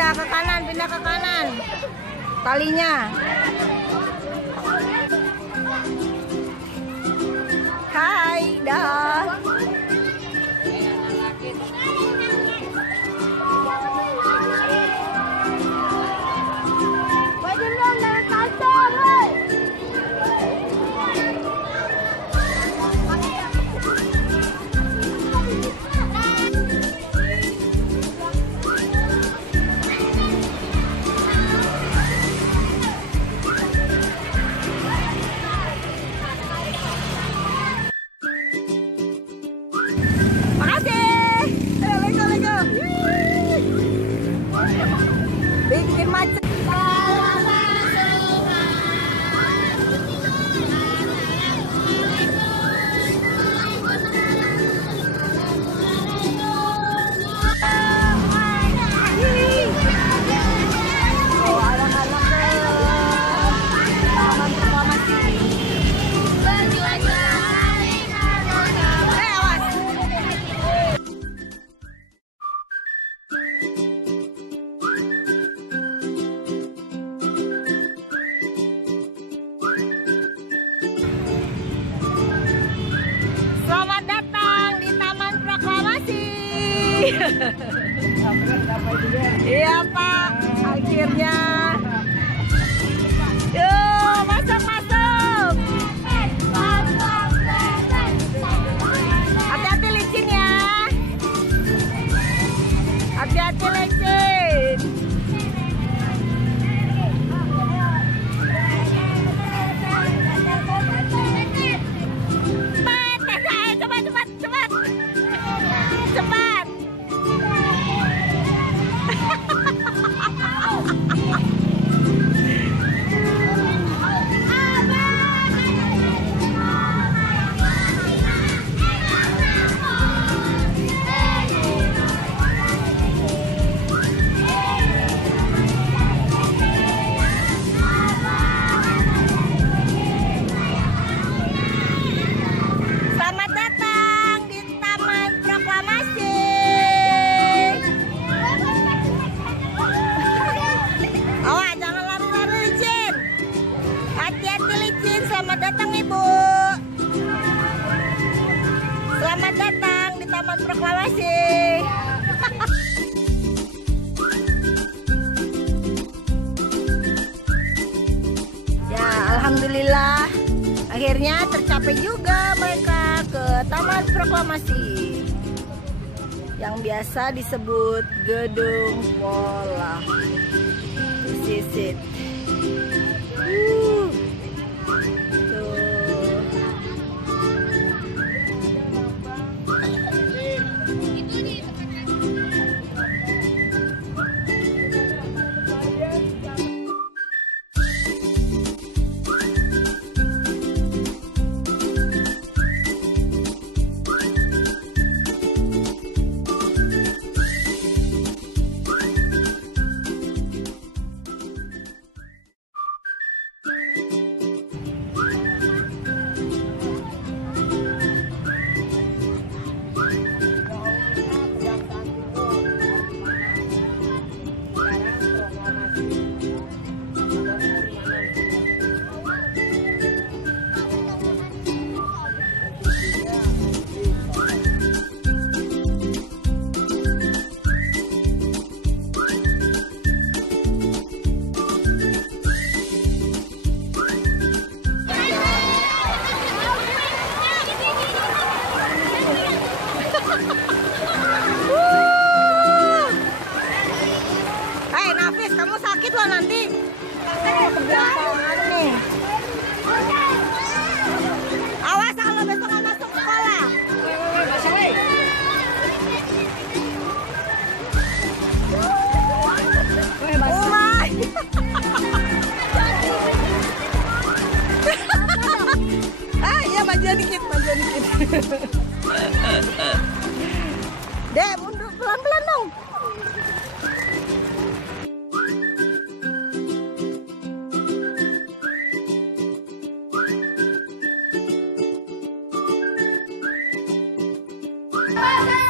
Pindah ke kanan, pindah ke kanan. Talinya. Hai, dah. Bikin macet. Selamat datang di Taman Proklamasi. Iya Pak, akhirnya. Yuk, masuk masuk. Hati-hati licin ya. Hati-hati licin. Cepat. Selamat datang di Taman Proklamasi. Awas, jangan lari-lari licin. Hati-hati licin. Selamat datang Ibu. Selamat datang di Taman Proklamasi. Ya, alhamdulillah. Akhirnya tercapai juga mereka ke Taman Proklamasi yang biasa disebut Gedung Bola. This is it. Tuh. Sakit loh nanti. Kebiasaan nih. Awas kalau besok nggak masuk sekolah. Iya maju dikit, maju dikit. Dek, mundur pelan-pelan dong.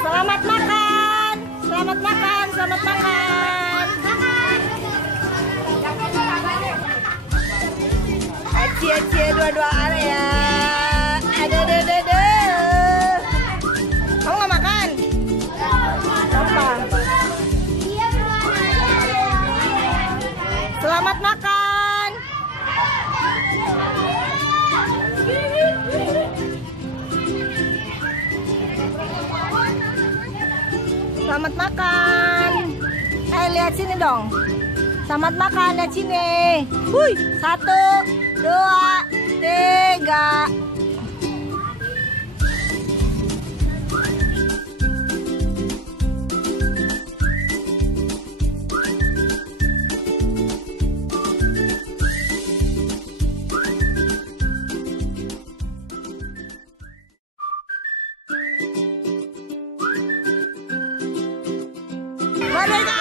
Selamat makan, selamat makan, selamat makan. dua area. Ada. Kamu nggak makan? Apa? Selamat makan. Selamat makan. Lihat sini dong. Selamat makan, lihat sini. Hui, 1, 2, 3. Merdeka!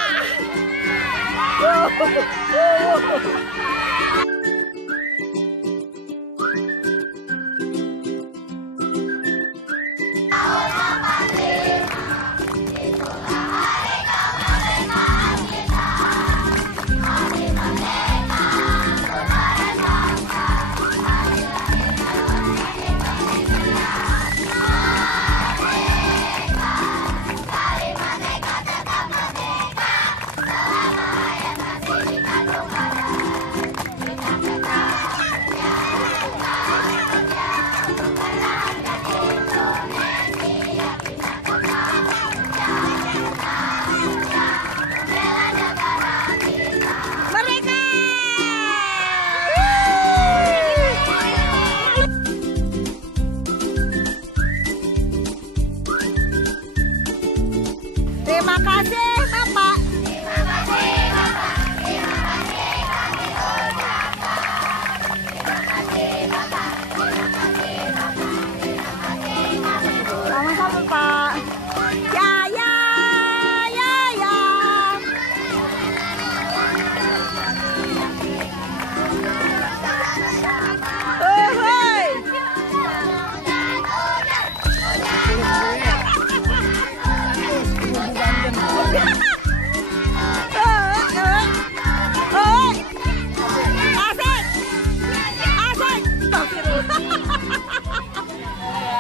Terima kasih Bapak. Terima kasih Bapak. Terima kasih kami ucapkan. Terima kasih Bapak. Terima kasih Bapak. Terima kasih kami ucapkan. Sama-sama Pak. Ya.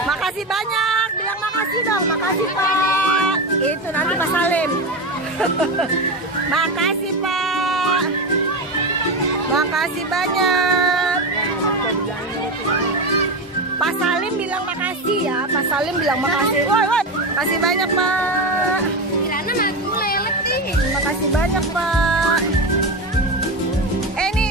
Makasih banyak, bilang makasih dong, makasih Pak. Itu nanti Pak Salim. Makasih Pak. Makasih banyak. Pak Salim bilang makasih ya, Pak Salim bilang makasih. Woi, makasih banyak Pak. Kirana magu leleti. Terima kasih banyak Pak. Ini